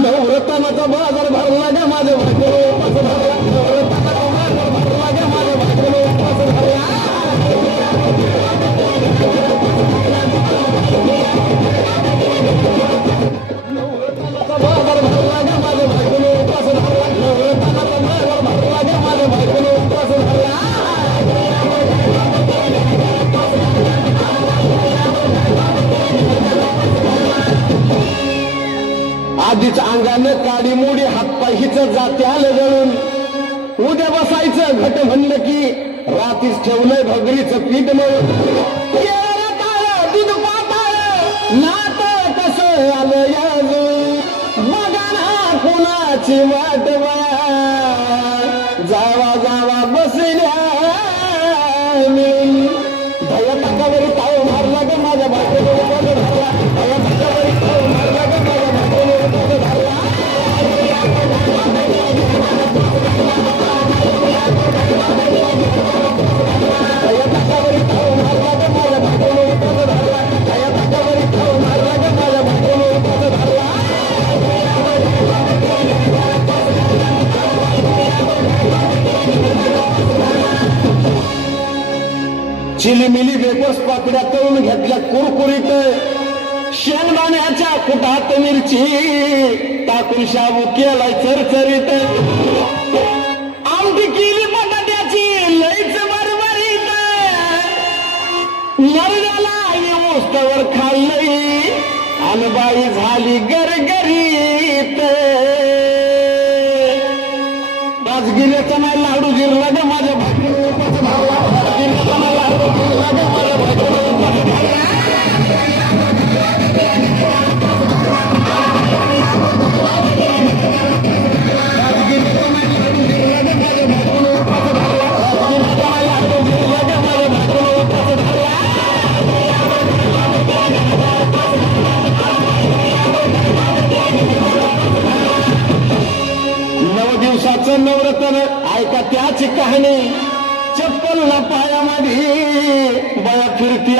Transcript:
नवरत्नाचा बाजार भरला ग माझे भाग्य भरला नवरत्नाचा बाजार भरला ग माझे भाग्य भरला नवरत्नाचा बाजार भरला ग माझे भाग्य भरला नवरत्नाचा बाजार भरला ग माझे भाग्य भरला आधीच अंगानं काडी मोडी हातपाय हिच जाते आलं जळून उद्या बसायचं घट म्हणलं की रात्रीच ठेवलंय भगरीचं पीठ म्हणून दूध पाताळ नात कसं आलं याजून बघा ना कुणाची वाट जावा जावा बसल्या भया टाकावरी ताव मारला ग माझ्या बायकोला धरला भया टाकावरी ताव मारला ग माझ्या बायकोला धरला भया टाकावरी ताव मारला ग माझ्या बायकोला धरला भया टाकावरी ताव मारला ग माझ्या बायकोला धरला चिलीमिली वेपर्स पाकड्या तळून घेतल्या कुरकुरीत शेंगदाण्याच्या कुटात मिरची टाकून शाबू केलाय चरचरीत आमटी केली बटाट्याची लईच बरबरीत नरड्याला उस्तवर खाल्लंय आणि बाई झाली गरगरीत राजगिऱ्याचा नाही लाडू गिरला ग माझ्या भाकरीचा नाही लाडू गिरला ग माझ्या भाकरीचा दिवसाचं नवरत्न ऐका त्याची कहाणी चप्पल ना पायामध्ये बया फिरती